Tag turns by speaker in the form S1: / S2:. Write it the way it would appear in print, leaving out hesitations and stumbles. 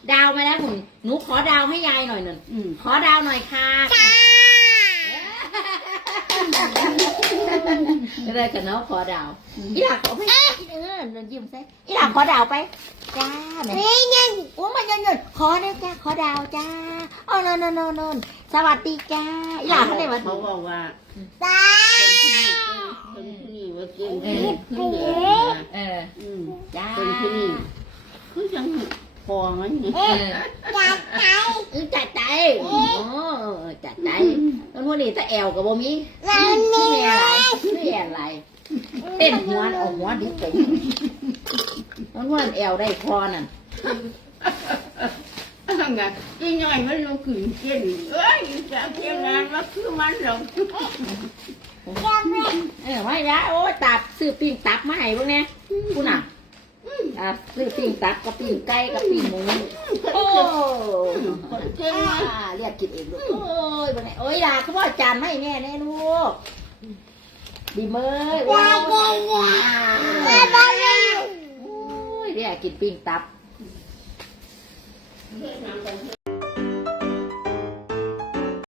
S1: ดาวมาแล้วหนูขอดาวให้ยายหน่อยหนึ่งขอดาวหน่อยค่ะไม่ได้กันเนาะขอดาวอีหลักขอไปยิ้มใส่อีหลักขอดาวไปจ้าแม่โอ้มาเงินขอได้จ้าขอดาวจ้าอ๋อนนสวัสดีจ้าอีหลักเขาได้ว่า
S2: เขาบอกว่า
S3: จ้า
S2: คนที่ว่าเก่งขึ้น
S1: จ้า
S2: คนที่คือยังพอมันนี่
S1: จัดใจโอ้จัดใจแล้วพวกนี้ถ้าแอวกับบ่มีไม่แออะไรเต้นหัวเอาหัวดิบไปแล้วพวกแอวได้พอนั่น
S2: ไงยิ่งใหญ่มันลงขึ้นเก่งเอ้ยจะเที่ยงงานมาคือมันหรอก
S1: ไม่ยะโอ้ตับซื้อปิ้งตับมาให้พวกนี้คุณน่ะซื้อปิ้งตับกับปิ้งไก่กับปิ้งหมูโอ้เก่งมากเรียกกินเองลูกโอ้ยพวกนี้โอ้ยอยากเขาบอกจานไม่แน่แน่ลูกดีเมย์โอ้ยเรียกกินปิ้งตับ